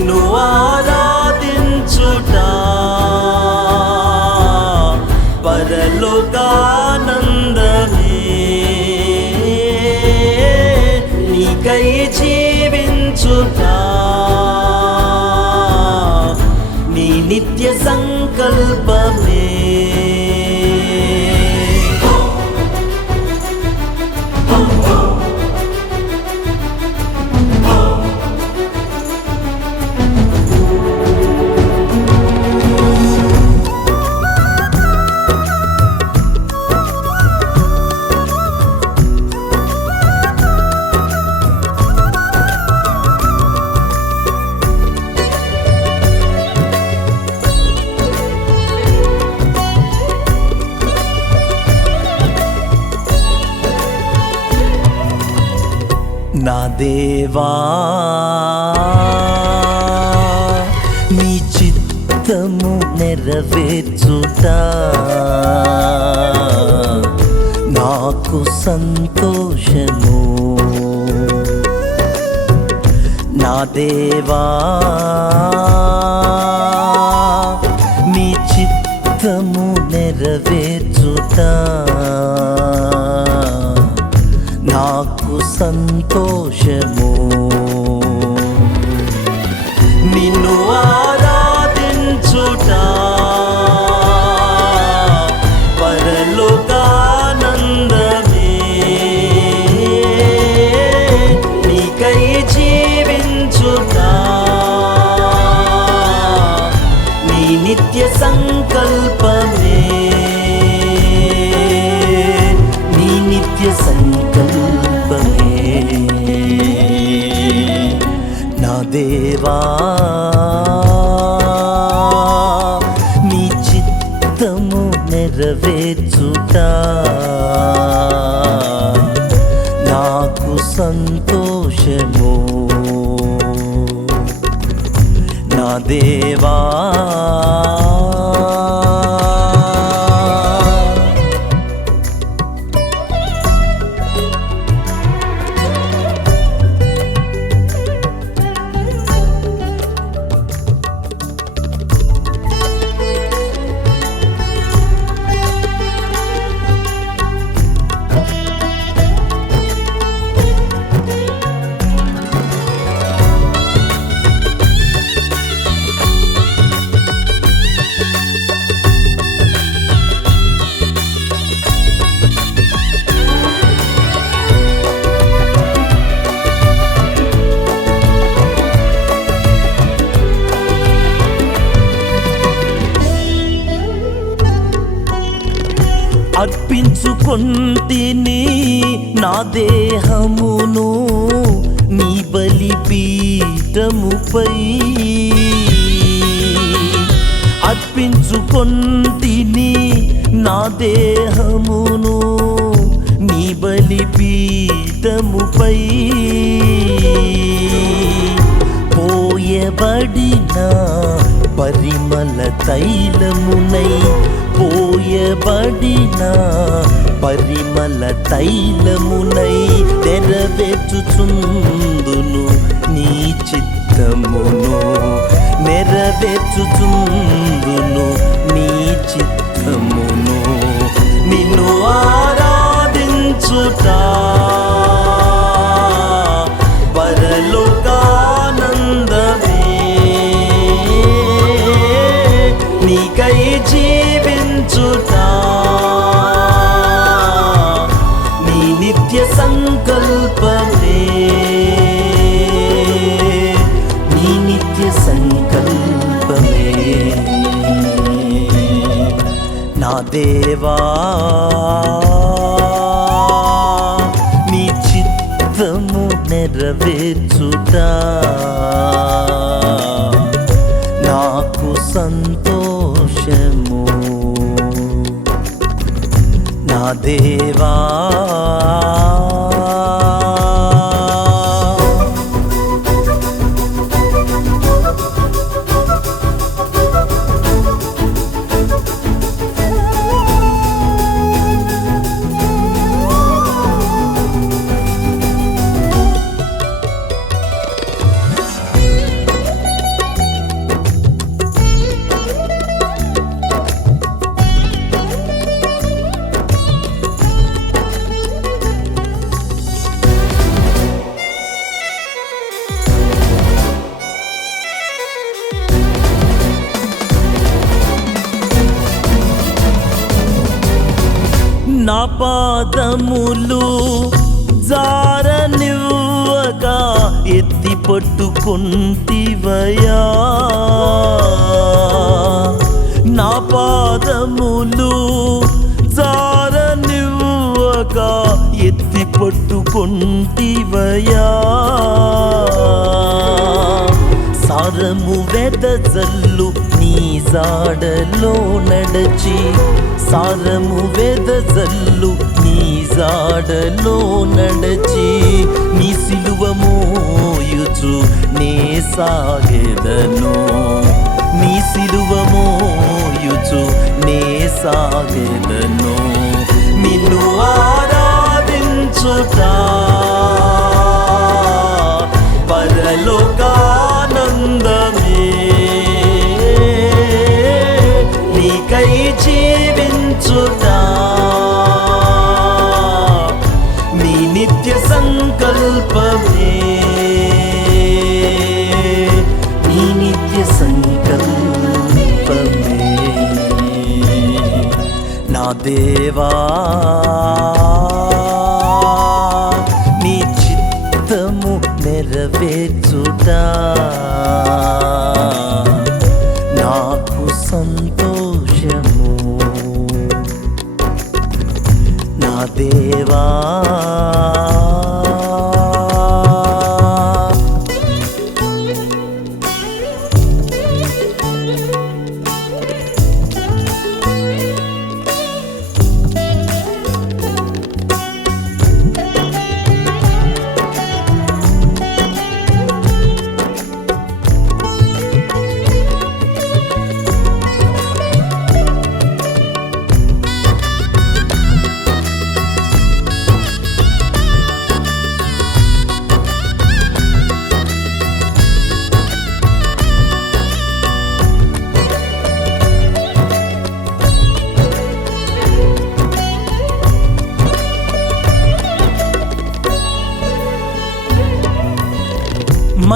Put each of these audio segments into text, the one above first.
నిన్ను ఆరాధించుట. పరలోకానందమే. నీకై జీవించుట. నీ నిత్య సంకల్ప దేవా నీ చిత్తము నెరవేర్చుట నాకు సంతోషము. నా దేవా నీ చిత్తము నెరవేర్చుట సంతోషము? నిన్ను ఆరాధించుట పరలోకానందమే. నీకై జీవించుట నీ నిత్య సంకల్పమే. నీ నిత్య సంకల్పమే. నా అర్పించుకొంటిని నా దేహమును నీ బలిపీఠముపై అర్పించుకొంటిని నా దేహమును నీ బలిపీఠముపై పోయబడిన పరిమళ తైలమునై పోయబడిన పరిమళ తైలమునై నెరవేర్చుచుందును నీ దేవా నీ చిత్తము నెరవేర్చుట నాకు సంతోషము. నా దేవా పాదములు జారనివ్వగా ఎత్తి పట్టుకుంటివయా నా పాదములు జారనివ్వగా ఎత్తి పట్టుకుంటివయా సారము వెదజల్లు నీ జాడలో నడచి సారము వెదజల్లు నీ జాడలో నడచి నీ సిలువ మోయుచు నే సాగెదను. నీ సిలువ మోయుచు నే సాగెదను. నిన్ను ఆరాధించుతా నా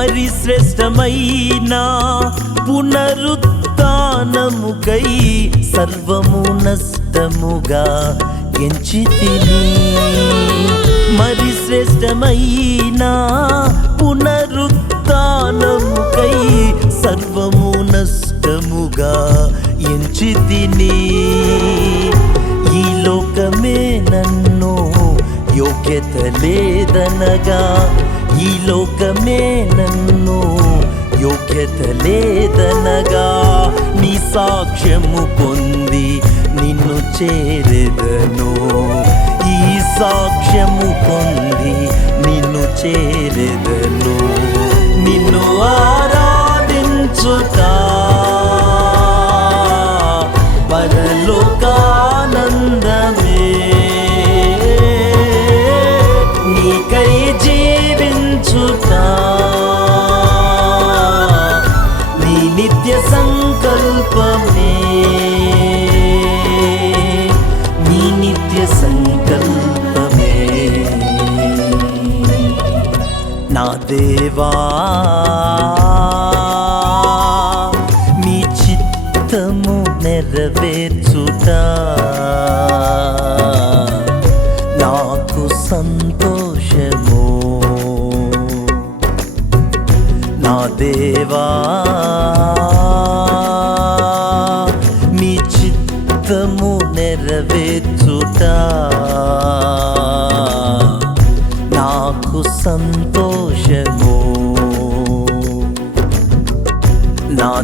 మరి శ్రేష్టమైన పునరుత్నముకై సర్వము నష్టముగా ఎంచి తిని మరి శ్రేష్టమైన పునరుత్నముకై సర్వము నష్టముగా ఎంచి తిని ఈ లోకమే నన్ను యోగ్యత లేదనగా ఈ లోకమే నన్ను యోగ్యత లేదనగా నీ సాక్ష్యము పొంది నిన్ను చేరెదను. ఈ సాక్ష్యము పొంది నిన్ను చేరెదను. నిన్ను ఆరాధించుతా దేవా నీ చిత్తము నెరవేర్చుట నాకు సంతోషము. నా దేవా నీ చిత్తము నెరవేర్చుట నా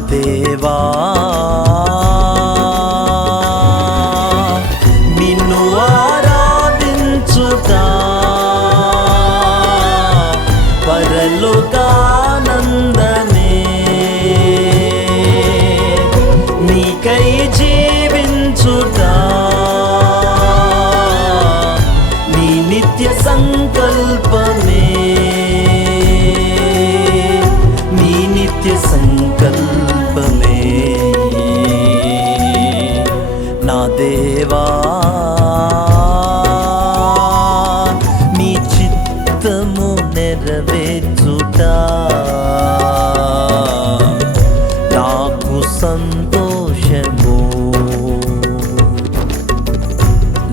నాకు సంతోషము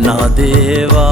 నా దేవా